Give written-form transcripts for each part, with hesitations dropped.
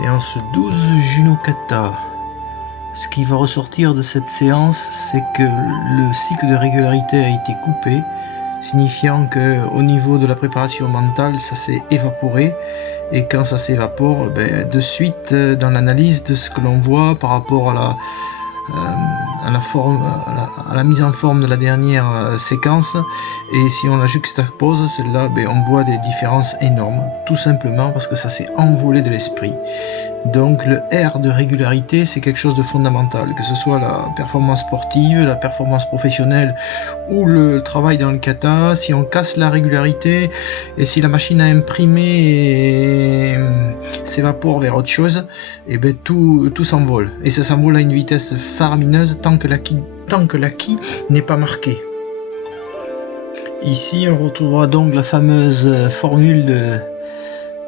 Séance 12 Juno Kata. Ce qui va ressortir de cette séance, c'est que le cycle de régularité a été coupé, signifiant qu'au niveau de la préparation mentale, ça s'est évaporé. Et quand ça s'évapore, de suite, dans l'analyse de ce que l'on voit par rapport à la mise en forme de la dernière séquence, et si on la juxtapose, celle-là, on voit des différences énormes, tout simplement parce que ça s'est envolé de l'esprit. Donc le R de régularité, c'est quelque chose de fondamental, que ce soit la performance sportive, la performance professionnelle ou le travail dans le kata. Si on casse la régularité et si la machine à imprimer s'évapore vers autre chose, tout s'envole. Et ça s'envole à une vitesse faramineuse tant que l'acquis n'est pas marqué. Ici, on retrouvera donc la fameuse formule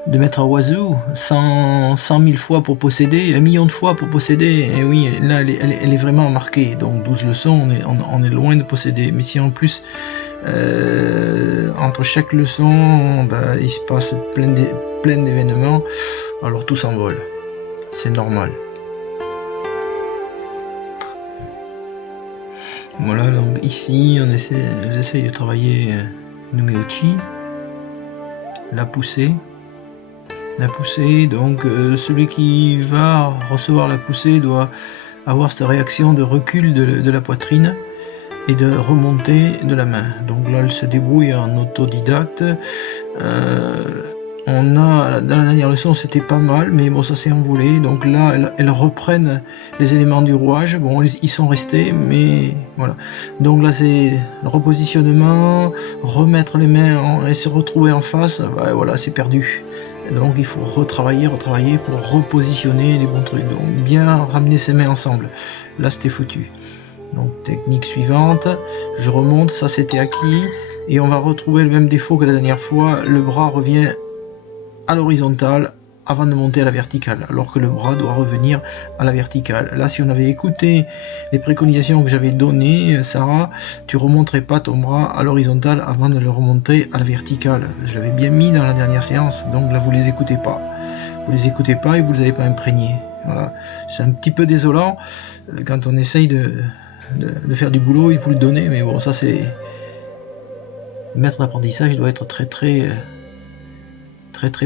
de Maître Oiseau, 100 000 fois pour posséder, 1 million de fois pour posséder, et oui, là elle est vraiment marquée, donc 12 leçons, on est loin de posséder, mais si en plus, entre chaque leçon, il se passe plein d'événements, alors tout s'envole, c'est normal. Voilà, donc ici, elles essayent de travailler Numeuchi, la poussée, donc celui qui va recevoir la poussée doit avoir cette réaction de recul de la poitrine et de remontée de la main. Donc là, elle se débrouille en autodidacte. On a, dans la dernière leçon, c'était pas mal, mais bon, ça s'est envolé. Donc là, elles reprennent les éléments du rouage. Bon, ils sont restés, mais voilà. Donc là, c'est le repositionnement, remettre les mains et se retrouver en face. Voilà, c'est perdu. Donc il faut retravailler pour repositionner les bons trucs. Donc bien ramener ses mains ensemble. Là, c'était foutu. Donc technique suivante, je remonte, ça c'était acquis. Et on va retrouver le même défaut que la dernière fois. Le bras revient à l'horizontale avant de monter à la verticale, alors que le bras doit revenir à la verticale. Là, si on avait écouté les préconisations que j'avais données, Sarah, tu remonterais pas ton bras à l'horizontale avant de le remonter à la verticale. Je l'avais bien mis dans la dernière séance, donc là vous les écoutez pas. Vous les écoutez pas et vous les avez pas imprégnés. Voilà. C'est un petit peu désolant quand on essaye de faire du boulot, il faut le donner, mais bon, ça c'est... Le maître d'apprentissage doit être très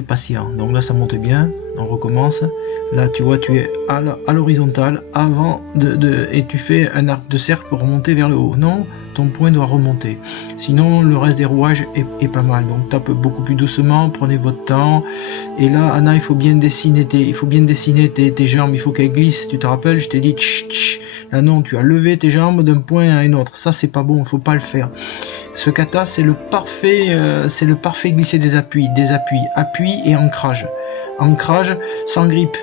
patient. Donc là ça monte bien, on recommence. Là tu vois, tu es à l'horizontale avant et tu fais un arc de cercle pour remonter vers le haut. Non, ton point doit remonter. Sinon le reste des rouages est pas mal. Donc tape beaucoup plus doucement, prenez votre temps. Et là Anna, il faut bien dessiner tes jambes, il faut qu'elles glissent. Tu te rappelles, je t'ai dit tch, tch. Là non, tu as levé tes jambes d'un point à un autre. Ça c'est pas bon, il faut pas le faire. Ce kata, c'est le parfait glisser des appuis, appui et ancrage sans grippe.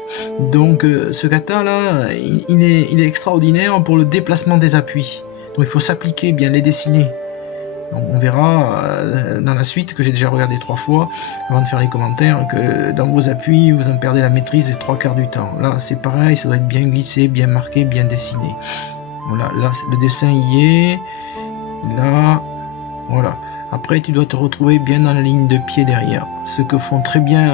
Donc ce kata là, il est extraordinaire pour le déplacement des appuis. Donc il faut s'appliquer, bien les dessiner. Donc, on verra dans la suite, que j'ai déjà regardé 3 fois avant de faire les commentaires, que dans vos appuis vous en perdez la maîtrise les 3/4 du temps. Là c'est pareil, ça doit être bien glissé, bien marqué, bien dessiné. Voilà, là le dessin y est. Là, voilà. Après, tu dois te retrouver bien dans la ligne de pied derrière. Ce que font très bien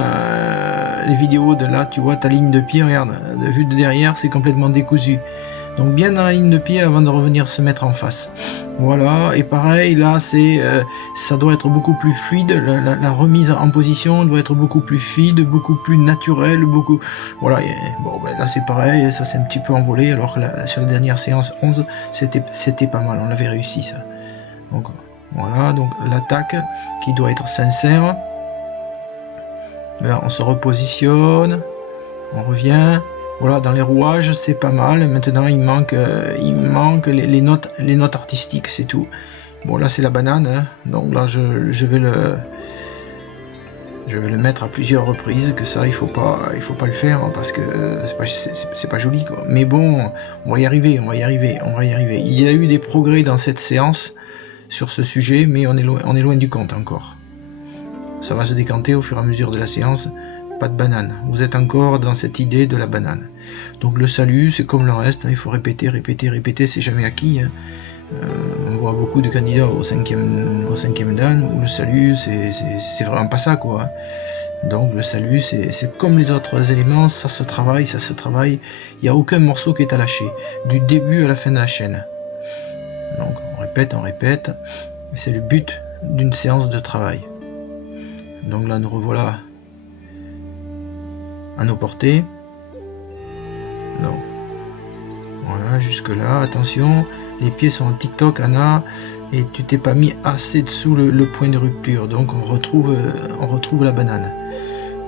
les vidéos de là, tu vois ta ligne de pied, regarde, de vue de derrière, c'est complètement décousu. Donc bien dans la ligne de pied avant de revenir se mettre en face. Voilà, et pareil, là, ça doit être beaucoup plus fluide, la remise en position doit être beaucoup plus fluide, beaucoup plus naturelle, Voilà, bon, là c'est pareil, ça s'est un petit peu envolé, alors que sur la dernière séance 11, c'était pas mal, on l'avait réussi ça. Donc, voilà, donc l'attaque qui doit être sincère. Là, on se repositionne, on revient. Voilà, dans les rouages, c'est pas mal. Maintenant, il manque les notes artistiques, c'est tout. Bon, là, c'est la banane, hein. Donc là, je vais le mettre à plusieurs reprises, que ça, il faut pas le faire, hein, parce que c'est pas joli, quoi. Mais bon, on va y arriver. Il y a eu des progrès dans cette séance sur ce sujet, mais on est loin du compte encore. Ça va se décanter au fur et à mesure de la séance. Pas de banane, vous êtes encore dans cette idée de la banane. Donc le salut, c'est comme le reste, hein, il faut répéter, c'est jamais acquis, hein. On voit beaucoup de candidats au cinquième dan où le salut, c'est vraiment pas ça, quoi. Donc le salut, c'est comme les autres éléments, ça se travaille, il n'y a aucun morceau qui est à lâcher, du début à la fin de la chaîne. Donc on répète, c'est le but d'une séance de travail. Donc là nous revoilà à nos portées. Donc, voilà, jusque là, attention, les pieds sont en tic-toc, Anna, et tu t'es pas mis assez dessous le point de rupture, donc on retrouve la banane.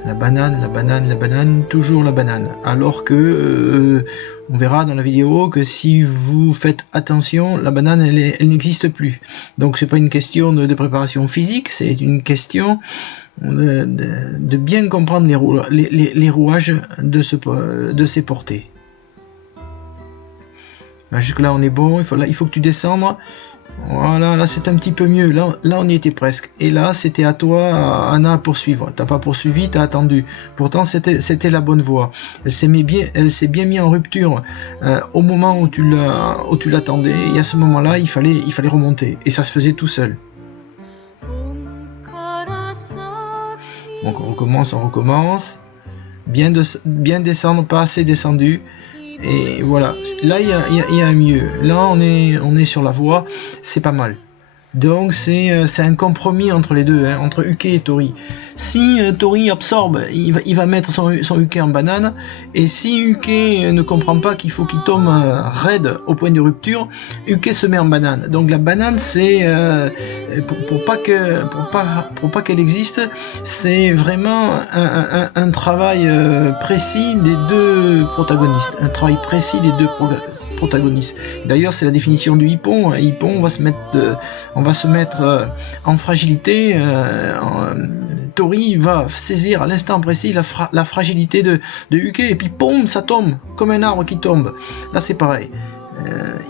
La banane, toujours la banane. Alors que, on verra dans la vidéo que si vous faites attention, la banane, elle n'existe plus. Donc c'est pas une question de préparation physique, c'est une question de bien comprendre les rouages de ces portées. Là, jusque là on est bon, il faut que tu descendes. Voilà, là c'est un petit peu mieux, là on y était presque. Et là c'était à toi, Anna, à poursuivre. T'as pas poursuivi, t'as attendu. Pourtant c'était la bonne voie. Elle s'est bien mise en rupture au moment où tu l'attendais. Et à ce moment-là, il fallait remonter. Et ça se faisait tout seul. Donc on recommence. Bien descendre, pas assez descendu. Et voilà, là il y a un mieux. Là on est sur la voie, c'est pas mal. Donc c'est un compromis entre les deux, hein, entre Uke et Tori. Si Tori absorbe, il va mettre son Uke en banane, et si Uke ne comprend pas qu'il faut qu'il tombe raide au point de rupture, Uke se met en banane. Donc la banane, c'est pour pas qu'elle existe, c'est vraiment un travail précis des deux protagonistes, un travail précis des deux protagonistes. D'ailleurs, c'est la définition du hippon. Hippon, on va se mettre en fragilité. Tori va saisir à l'instant précis la fragilité de Uke, et puis pom, ça tombe comme un arbre qui tombe. Là, c'est pareil.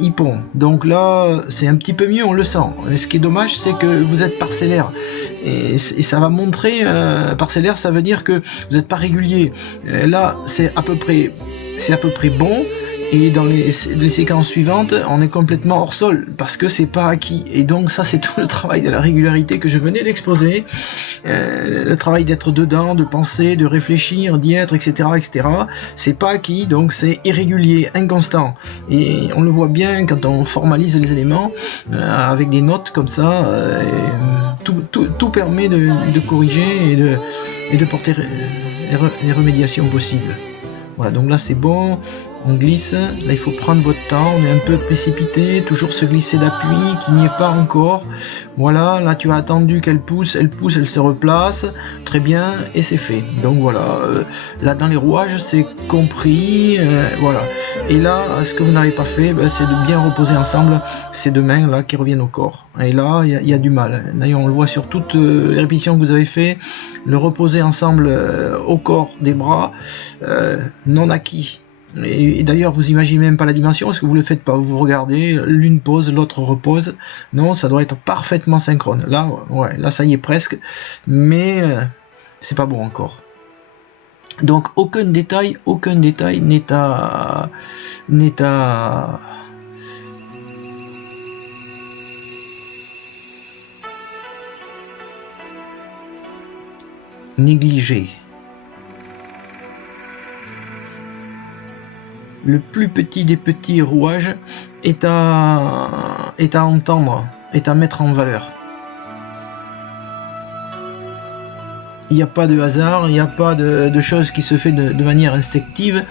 Hippon. Donc là, c'est un petit peu mieux, on le sent. Et ce qui est dommage, c'est que vous êtes parcellaire. Et ça va montrer, parcellaire, ça veut dire que vous n'êtes pas régulier. Là, c'est à peu près bon. Et dans les séquences suivantes, on est complètement hors sol, parce que c'est pas acquis. Et donc ça, c'est tout le travail de la régularité que je venais d'exposer, le travail d'être dedans, de penser, de réfléchir, d'y être, etc., etc. C'est pas acquis, donc c'est irrégulier, inconstant. Et on le voit bien quand on formalise les éléments, avec des notes comme ça, tout permet de corriger et de porter les remédiations possibles. Voilà, donc là c'est bon. On glisse, là il faut prendre votre temps, on est un peu précipité, toujours se glisser d'appui qui n'y est pas encore. Voilà, là tu as attendu qu'elle pousse, elle se replace, très bien, et c'est fait. Donc voilà, là dans les rouages c'est compris, voilà. Et là, ce que vous n'avez pas fait, c'est de bien reposer ensemble ces deux mains là qui reviennent au corps. Et là, il y a du mal. D'ailleurs, on le voit sur toutes les répétitions que vous avez fait, le reposer ensemble au corps des bras, non acquis. Et d'ailleurs, vous imaginez même pas la dimension, parce que vous le faites pas. Vous regardez, l'une pose, l'autre repose. Non, ça doit être parfaitement synchrone. Là, ouais, là, ça y est presque, mais c'est pas bon encore. Donc, aucun détail n'est à négliger. Le plus petit des petits rouages est à entendre, est à mettre en valeur. Il n'y a pas de hasard, il n'y a pas de choses qui se fait de manière instinctive.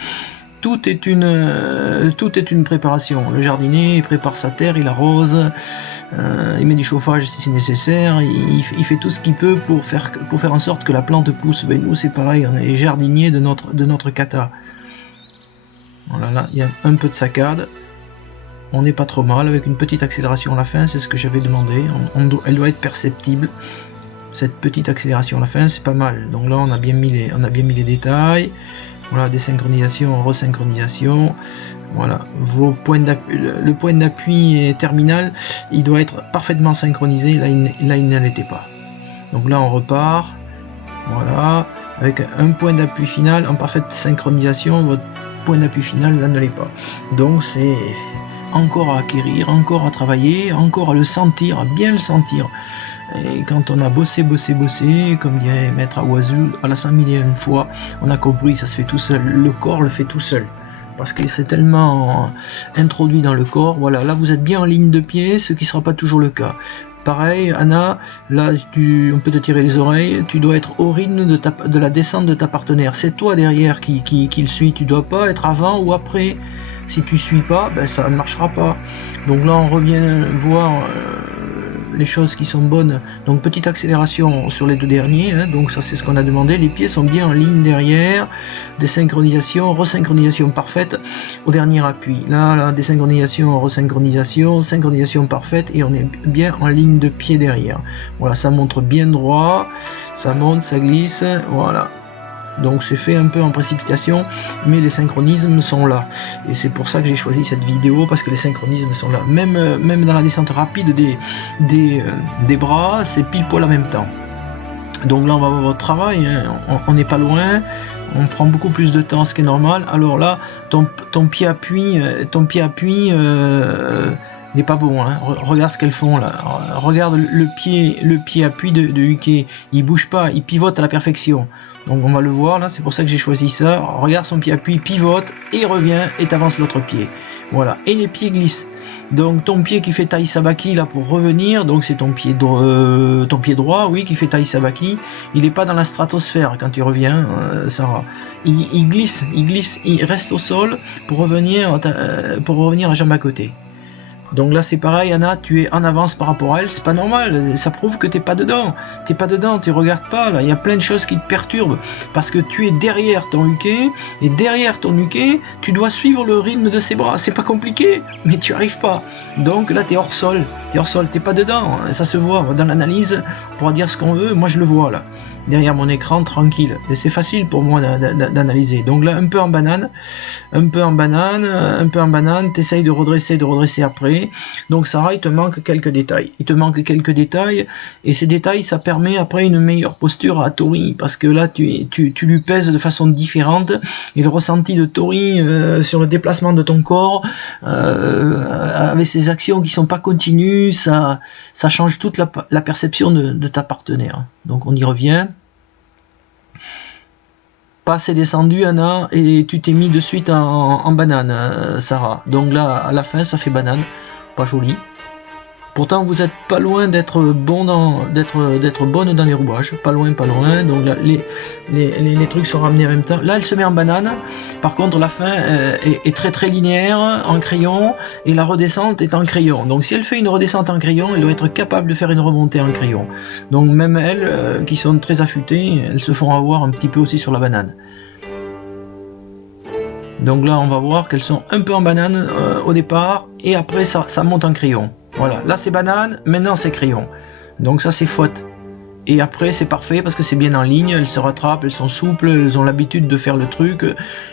Tout est une préparation. Le jardinier prépare sa terre, il arrose, il met du chauffage si c'est nécessaire, il fait tout ce qu'il peut pour faire en sorte que la plante pousse. Ben, nous c'est pareil, on est les jardiniers de notre kata. Voilà, là, il y a un peu de saccade. On n'est pas trop mal, avec une petite accélération à la fin, c'est ce que j'avais demandé. Elle doit être perceptible. Cette petite accélération à la fin, c'est pas mal. Donc là, on a bien mis les détails. Voilà, désynchronisation, resynchronisation. Voilà, vos points d'appui, le point d'appui terminal, il doit être parfaitement synchronisé. Là, il ne l'était pas. Donc là, on repart. Voilà, avec un point d'appui final en parfaite synchronisation. Votre point d'appui final là ne l'est pas. Donc c'est encore à acquérir, encore à travailler, encore à le sentir, à bien le sentir. Et quand on a bossé, comme dirait Maître Awazu, à la 100 000e fois, on a compris, ça se fait tout seul. Le corps le fait tout seul. Parce que c'est tellement introduit dans le corps. Voilà, là vous êtes bien en ligne de pied, ce qui ne sera pas toujours le cas. Pareil, Anna, là on peut te tirer les oreilles, tu dois être au rythme de la descente de ta partenaire. C'est toi derrière qui le suit, tu ne dois pas être avant ou après. Si tu ne suis pas, ben, ça ne marchera pas. Donc là on revient voir les choses qui sont bonnes. Donc petite accélération sur les deux derniers, hein. Donc ça c'est ce qu'on a demandé. Les pieds sont bien en ligne derrière, désynchronisation, resynchronisation parfaite au dernier appui. Là désynchronisation, resynchronisation, synchronisation parfaite, et on est bien en ligne de pied derrière. Voilà, ça montre bien droit, ça monte, ça glisse, voilà. Donc c'est fait un peu en précipitation, mais les synchronismes sont là. Et c'est pour ça que j'ai choisi cette vidéo, parce que les synchronismes sont là. Même dans la descente rapide des bras, c'est pile poil en même temps. Donc là on va voir votre travail, hein. On n'est pas loin, on prend beaucoup plus de temps, ce qui est normal. Alors là, ton pied appui, n'est pas bon, hein. Regarde ce qu'elles font là. Regarde le pied appui de Uke, il bouge pas, il pivote à la perfection. Donc on va le voir là, c'est pour ça que j'ai choisi ça. Regarde son pied appui, pivote et revient et t'avances l'autre pied. Voilà, et les pieds glissent. Donc ton pied qui fait Tai Sabaki là pour revenir, donc c'est ton pied droit, oui, qui fait Tai Sabaki. Il n'est pas dans la stratosphère quand tu reviens, Sarah. Il glisse, il reste au sol pour revenir la jambe à côté. Donc là c'est pareil, Anna, tu es en avance par rapport à elle, c'est pas normal, ça prouve que t'es pas dedans, tu regardes pas, là, il y a plein de choses qui te perturbent, parce que tu es derrière ton Uke, et derrière ton Uke, tu dois suivre le rythme de ses bras, c'est pas compliqué, mais tu arrives pas. Donc là t'es hors sol, t'es pas dedans, ça se voit, dans l'analyse, on pourra dire ce qu'on veut, moi je le vois là, derrière mon écran, tranquille, et c'est facile pour moi d'analyser. Donc là un peu en banane, t'essayes de redresser après. Donc Sarah, il te manque quelques détails, et ces détails, ça permet après une meilleure posture à Tori, parce que là tu lui pèses de façon différente, et le ressenti de Tori sur le déplacement de ton corps, avec ces actions qui sont pas continues, ça change toute la perception de ta partenaire. Donc on y revient. Pas assez descendu, Anna, et tu t'es mis de suite en banane, Sarah. Donc là, à la fin, ça fait banane, pas joli. Pourtant, vous êtes pas loin d'être bonne dans les rouages, pas loin. Donc là, les trucs sont ramenés en même temps. Là, elle se met en banane. Par contre, la fin est très linéaire en crayon, et la redescente est en crayon. Donc, si elle fait une redescente en crayon, elle doit être capable de faire une remontée en crayon. Donc, même elles, qui sont très affûtées, elles se font avoir un petit peu aussi sur la banane. Donc là, on va voir qu'elles sont un peu en banane au départ, et après, ça monte en crayon. Voilà, là c'est banane, maintenant c'est crayon. Donc ça c'est faute. Et après c'est parfait parce que c'est bien en ligne, elles se rattrapent, elles sont souples, elles ont l'habitude de faire le truc.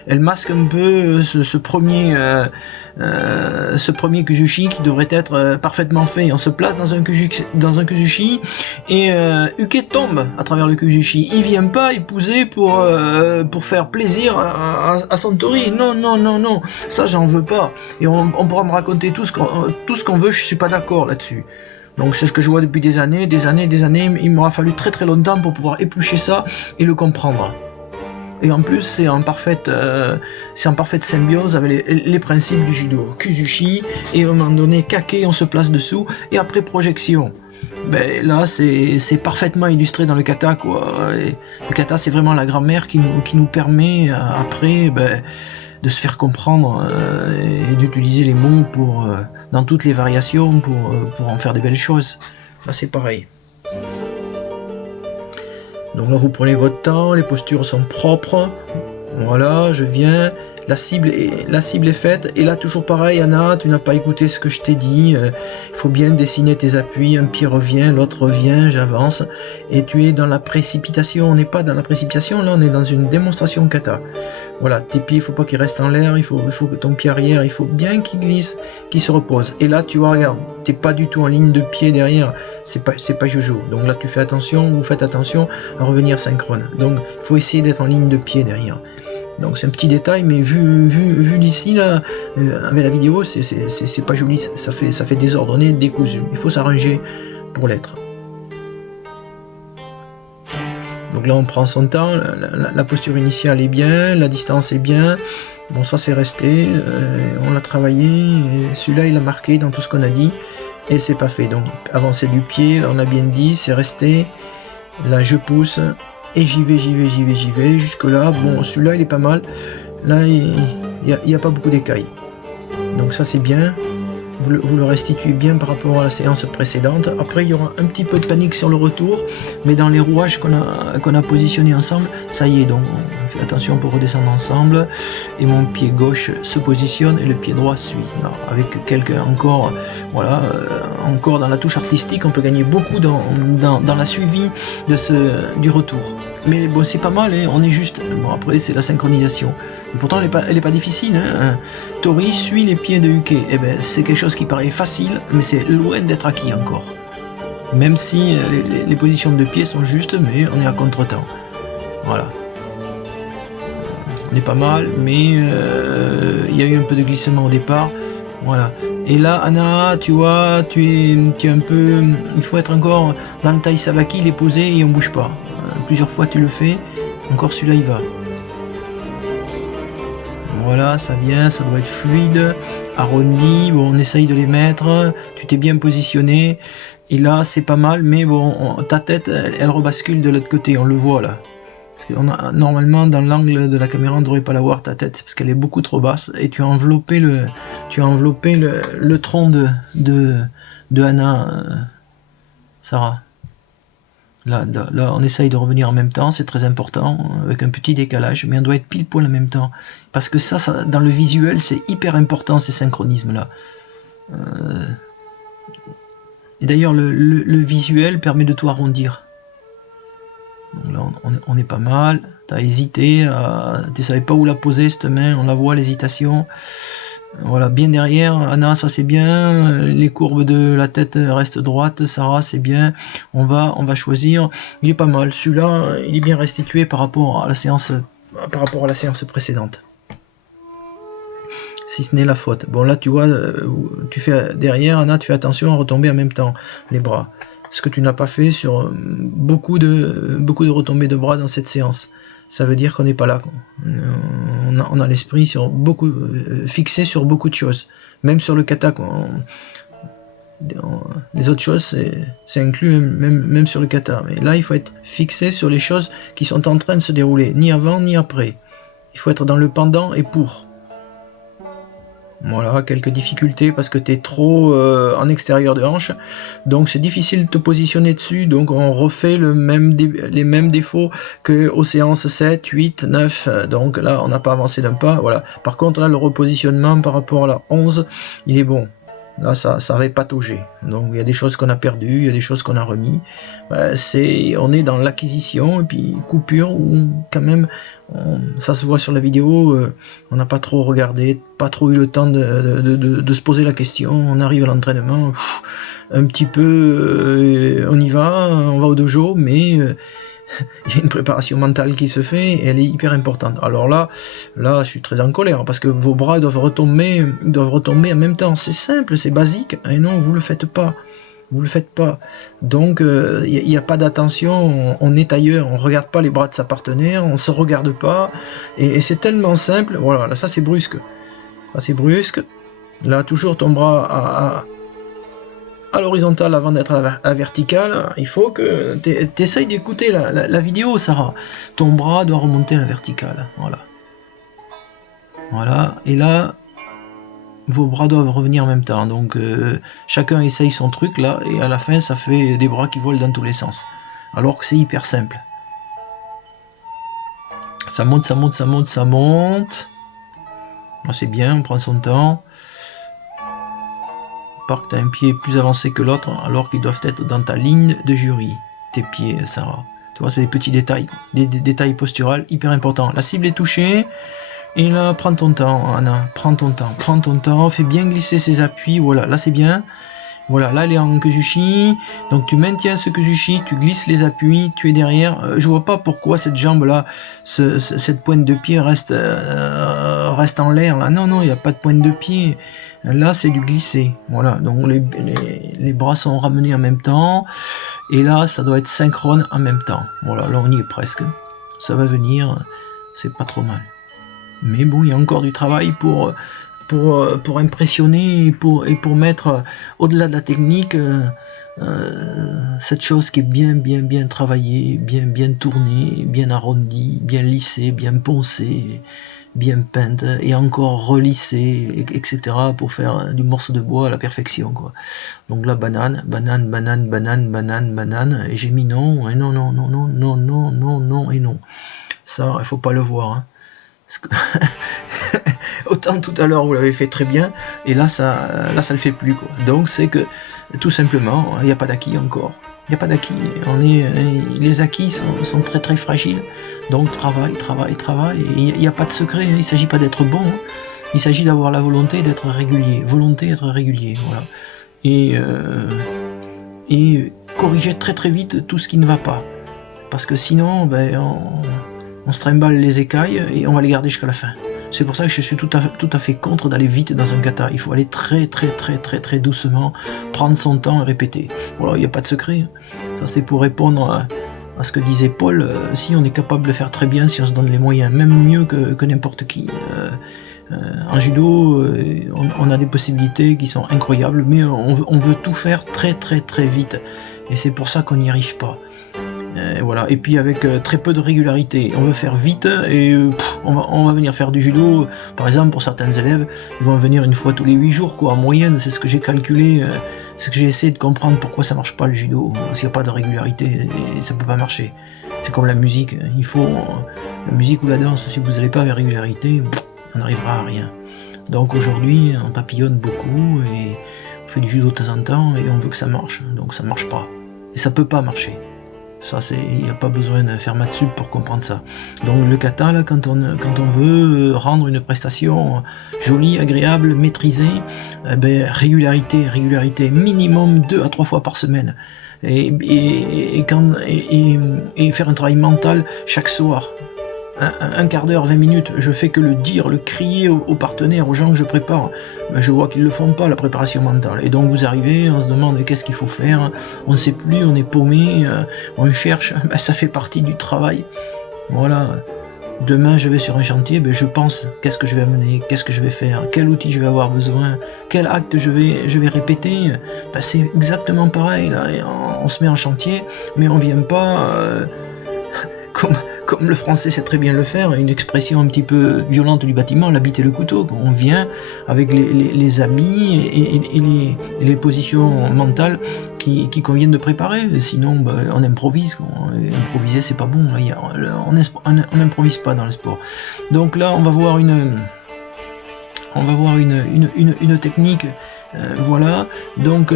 Elles masquent un peu ce premier Kuzushi qui devrait être parfaitement fait. On se place dans un Kuzushi et Uke tombe à travers le Kuzushi. Il vient pas épouser pour faire plaisir à son Tori. Non, ça j'en veux pas. Et on pourra me raconter tout ce qu'on veut, je suis pas d'accord là-dessus. Donc c'est ce que je vois depuis des années, il m'aura fallu très longtemps pour pouvoir éplucher ça et le comprendre. Et en plus c'est en parfaite symbiose avec les principes du judo. Kuzushi, et à un moment donné, kake, on se place dessous, et après projection. Ben, là c'est parfaitement illustré dans le kata, quoi. Et le kata c'est vraiment la grand-mère qui nous permet après de se faire comprendre et d'utiliser les mots dans toutes les variations pour en faire des belles choses. Là c'est pareil. Donc là vous prenez votre temps, les postures sont propres. Voilà, je viens, la cible est faite, et là toujours pareil, Anna, tu n'as pas écouté ce que je t'ai dit, il faut bien dessiner tes appuis, un pied revient, l'autre revient, j'avance, et tu es dans la précipitation. On n'est pas dans la précipitation, là on est dans une démonstration kata. Voilà, tes pieds, il ne faut pas qu'ils restent en l'air, il faut que ton pied arrière, il faut bien qu'il glisse, qu'il se repose. Et là tu vois, regarde, tu n'es pas du tout en ligne de pied derrière, c'est pas jojo. Donc là tu fais attention, vous faites attention à revenir synchrone. Donc il faut essayer d'être en ligne de pied derrière. Donc c'est un petit détail, mais vu d'ici là, avec la vidéo, c'est pas joli, ça fait désordonné, décousu. Il faut s'arranger pour l'être. Donc là on prend son temps, la posture initiale est bien, la distance est bien. Bon, ça c'est resté, on l'a travaillé, celui-là il a marqué dans tout ce qu'on a dit, et c'est pas fait. Donc avancer du pied, là on a bien dit, c'est resté, là je pousse, et j'y vais, jusque là, bon celui-là il est pas mal, là il n'y a pas beaucoup d'écailles. Donc ça c'est bien, vous le restituez bien par rapport à la séance précédente. Après il y aura un petit peu de panique sur le retour, mais dans les rouages qu'on a positionnés ensemble, ça y est, donc on fait attention pour redescendre ensemble, et mon pied gauche se positionne et le pied droit suit. Alors, avec quelques encore, voilà, encore dans la touche artistique, on peut gagner beaucoup dans la suivi du retour. Mais bon, c'est pas mal, hein, on est juste. Bon, après c'est la synchronisation. Et pourtant elle est pas difficile, hein. Tori suit les pieds de Uke. Eh ben, c'est quelque chose qui paraît facile, mais c'est loin d'être acquis encore. Même si les positions de pied sont justes, mais on est à contre-temps. Voilà. On est pas mal, mais il y a eu un peu de glissement au départ. Voilà. Et là, Anna, tu vois, tu es un peu... Il faut être encore dans le taille Sabaki, il est posé et on bouge pas. Plusieurs fois tu le fais. Encore celui-là, il va. Voilà, ça vient, ça doit être fluide, arrondi, bon, on essaye de les mettre, tu t'es bien positionné, et là c'est pas mal, mais bon, ta tête, elle rebascule de l'autre côté, on le voit là. Parce que normalement, dans l'angle de la caméra, on ne devrait pas la voir ta tête, parce qu'elle est beaucoup trop basse, et tu as enveloppé le tronc de Anna, Sarah. Là, on essaye de revenir en même temps, c'est très important, avec un petit décalage, mais on doit être pile poil en même temps. Parce que ça dans le visuel, c'est hyper important, ces synchronismes-là. Et d'ailleurs, le visuel permet de tout arrondir. Donc là, on est pas mal. Tu as hésité, tu ne savais pas où la poser, cette main, on la voit, l'hésitation. Voilà, bien derrière, Anna, ça c'est bien, les courbes de la tête restent droites, Sarah c'est bien, on va choisir, il est pas mal, celui-là, il est bien restitué par rapport à la séance précédente. Si ce n'est la faute. Bon là tu vois, tu fais derrière, Anna, tu fais attention à retomber en même temps, les bras. Ce que tu n'as pas fait sur beaucoup de retombées de bras dans cette séance. Ça veut dire qu'on n'est pas là. On a l'esprit fixé sur beaucoup de choses. Même sur le kata. Les autres choses, c'est inclus même sur le kata. Mais là, il faut être fixé sur les choses qui sont en train de se dérouler. Ni avant, ni après. Il faut être dans le pendant et pour. Voilà, quelques difficultés parce que tu es trop en extérieur de hanche, donc c'est difficile de te positionner dessus, donc on refait les mêmes défauts que aux séances 7, 8, 9, donc là on n'a pas avancé d'un pas, voilà. Par contre là le repositionnement par rapport à la 11, il est bon. Là ça avait pataugé, donc il y a des choses qu'on a perdues, il y a des choses qu'on a remis, on est dans l'acquisition et puis coupure où quand même ça se voit sur la vidéo, on n'a pas trop regardé, pas trop eu le temps de se poser la question, on arrive à l'entraînement, un petit peu on y va, on va au dojo, mais il y a une préparation mentale qui se fait et elle est hyper importante. Alors là je suis très en colère parce que vos bras doivent retomber en même temps. C'est simple, c'est basique, et non, vous le faites pas. Vous le faites pas. Donc il n'y a pas d'attention, on est ailleurs, on regarde pas les bras de sa partenaire, on se regarde pas, et c'est tellement simple. Voilà, là ça c'est brusque. Là c'est brusque. Là toujours ton bras à l'horizontale avant d'être à la verticale. Il faut que tu essayes d'écouter la vidéo, Sarah. Ton bras doit remonter à la verticale. Voilà. Voilà. Et là, vos bras doivent revenir en même temps. Donc, chacun essaye son truc là. Et à la fin, ça fait des bras qui volent dans tous les sens. Alors que c'est hyper simple. Ça monte, ça monte, ça monte, ça monte. Là, c'est bien, on prend son temps. Part que tu as un pied plus avancé que l'autre, alors qu'ils doivent être dans ta ligne de jury. Tes pieds, Sarah. Tu vois, c'est des petits détails, des détails posturaux hyper importants. La cible est touchée, et là, prends ton temps, Anna. Prends ton temps, fais bien glisser ses appuis. Voilà, là c'est bien. Voilà, là elle est en Kuzushi, donc tu maintiens ce Kuzushi, tu glisses les appuis, tu es derrière. Je vois pas pourquoi cette jambe là, cette pointe de pied reste reste en l'air, là, non, il n'y a pas de pointe de pied, là c'est du glissé, voilà, donc les bras sont ramenés en même temps, et là ça doit être synchrone en même temps, voilà, là on y est presque, ça va venir, c'est pas trop mal. Mais bon, il y a encore du travail pour impressionner et pour mettre au-delà de la technique cette chose qui est bien travaillée, bien tournée, bien arrondie, bien lissée, bien poncée, bien peinte et encore relissée, etc. pour faire du morceau de bois à la perfection, quoi. Donc là, banane, et j'ai mis non, et non, et non. Ça, il faut pas le voir, hein. Autant tout à l'heure vous l'avez fait très bien, et là ça le fait plus, quoi. Donc c'est que tout simplement il n'y a pas d'acquis encore. Il n'y a pas d'acquis. Les acquis sont très fragiles. Donc travail. Il n'y a pas de secret. Hein. Il ne s'agit pas d'être bon. Hein. Il s'agit d'avoir la volonté d'être régulier. Voilà. Et corriger très vite tout ce qui ne va pas. Parce que sinon, on se trimballe les écailles et on va les garder jusqu'à la fin. C'est pour ça que je suis tout à fait contre d'aller vite dans un kata. Il faut aller très doucement, prendre son temps et répéter. Voilà, il n'y a pas de secret. Ça, c'est pour répondre à ce que disait Paul. Si on est capable de le faire très bien, si on se donne les moyens, même mieux que n'importe qui. En judo, on a des possibilités qui sont incroyables, mais on veut tout faire très vite. Et c'est pour ça qu'on n'y arrive pas. Voilà. Et puis avec très peu de régularité, on veut faire vite et on va venir faire du judo. Par exemple, pour certains élèves, ils vont venir une fois tous les 8 jours, quoi, en moyenne. C'est ce que j'ai calculé, c'est que j'ai essayé de comprendre pourquoi ça marche pas le judo, s'il n'y a pas de régularité, et ça peut pas marcher. C'est comme la musique, il faut la musique ou la danse, si vous n'allez pas avec régularité, on n'arrivera à rien. Donc aujourd'hui, on papillonne beaucoup et on fait du judo de temps en temps et on veut que ça marche, donc ça marche pas. Et ça peut pas marcher. Ça, il n'y a pas besoin de faire maths sup pour comprendre ça. Donc le kata, là, quand on veut rendre une prestation jolie, agréable, maîtrisée, régularité, minimum 2 à 3 fois par semaine. Et faire un travail mental chaque soir. Un quart d'heure, 20 minutes, je fais que le dire, le crier aux partenaires, aux gens que je prépare. Je vois qu'ils ne le font pas, la préparation mentale. Et donc vous arrivez, on se demande qu'est-ce qu'il faut faire, on ne sait plus, on est paumé, on cherche, ça fait partie du travail. Voilà. Demain je vais sur un chantier, je pense qu'est-ce que je vais amener, qu'est-ce que je vais faire, quel outil je vais avoir besoin, quel acte je vais répéter. C'est exactement pareil, là. On se met en chantier, mais on ne vient pas comme le français sait très bien le faire, une expression un petit peu violente du bâtiment, la bite et le couteau. On vient avec les habits et les positions mentales qui conviennent de préparer, sinon on improvise. Improviser, c'est pas bon, on n'improvise pas dans le sport. Donc là on va voir une technique, voilà, donc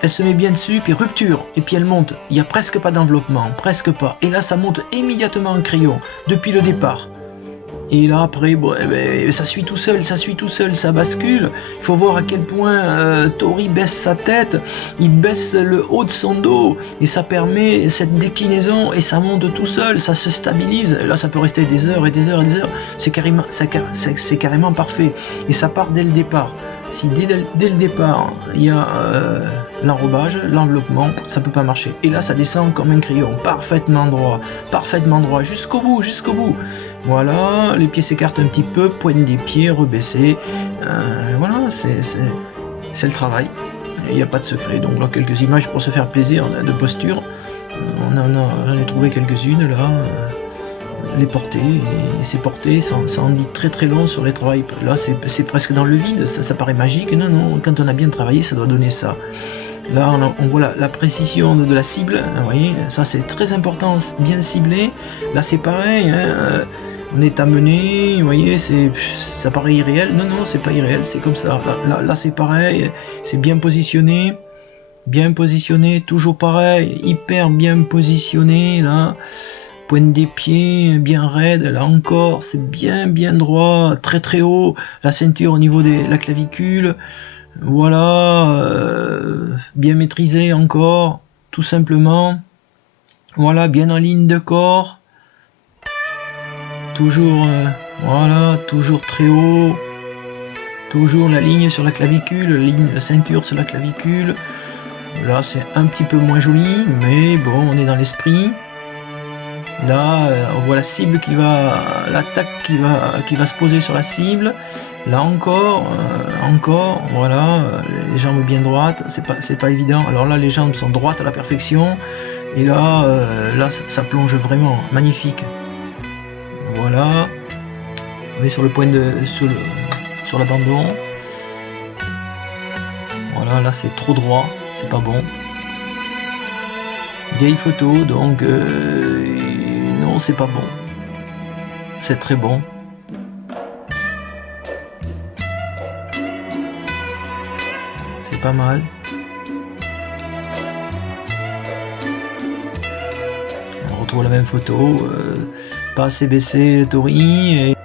elle se met bien dessus, puis rupture, et puis elle monte. Il n'y a presque pas d'enveloppement, presque pas. Et là, ça monte immédiatement en crayon, depuis le départ. Et là, après, ça suit tout seul, ça bascule. Il faut voir à quel point Tori baisse sa tête, il baisse le haut de son dos, et ça permet cette déclinaison, et ça monte tout seul, ça se stabilise. Là, ça peut rester des heures et des heures et des heures. C'est carrément parfait. Et ça part dès le départ. Si dès le départ il y a l'enrobage, l'enveloppement, ça peut pas marcher. Et là ça descend comme un crayon, parfaitement droit, jusqu'au bout. Voilà, les pieds s'écartent un petit peu, pointe des pieds, rebaissés. Voilà, c'est le travail. Il n'y a pas de secret. Donc là quelques images pour se faire plaisir de posture. J'en ai trouvé quelques-unes là. Les portées, et ces portées, ça en dit très long sur les travails. Là c'est presque dans le vide, ça paraît magique. Non, quand on a bien travaillé, ça doit donner ça. Là on voit la précision de la cible, vous voyez, ça c'est très important, bien ciblé. Là c'est pareil, hein, on est amené, vous voyez, ça paraît irréel. Non, c'est pas irréel, c'est comme ça. Là c'est pareil, c'est bien positionné, toujours pareil, hyper bien positionné, là. Pointe des pieds bien raide, là encore c'est bien droit, très haut, la ceinture au niveau de la clavicule, voilà, bien maîtrisé encore, tout simplement, voilà, bien en ligne de corps, toujours, voilà, toujours très haut. Toujours la ligne sur la clavicule, la ceinture sur la clavicule. Là, c'est un petit peu moins joli, mais bon, on est dans l'esprit. Là, on voit la cible l'attaque qui va se poser sur la cible. Là encore, voilà, les jambes bien droites, c'est pas évident. Alors là, les jambes sont droites à la perfection. Et là, ça plonge vraiment, magnifique. Voilà, on est sur le point sur l'abandon. Voilà, là c'est trop droit, c'est pas bon. Vieille photo, donc non, c'est pas bon. C'est très bon. C'est pas mal. On retrouve la même photo, pas assez baissé Tori, et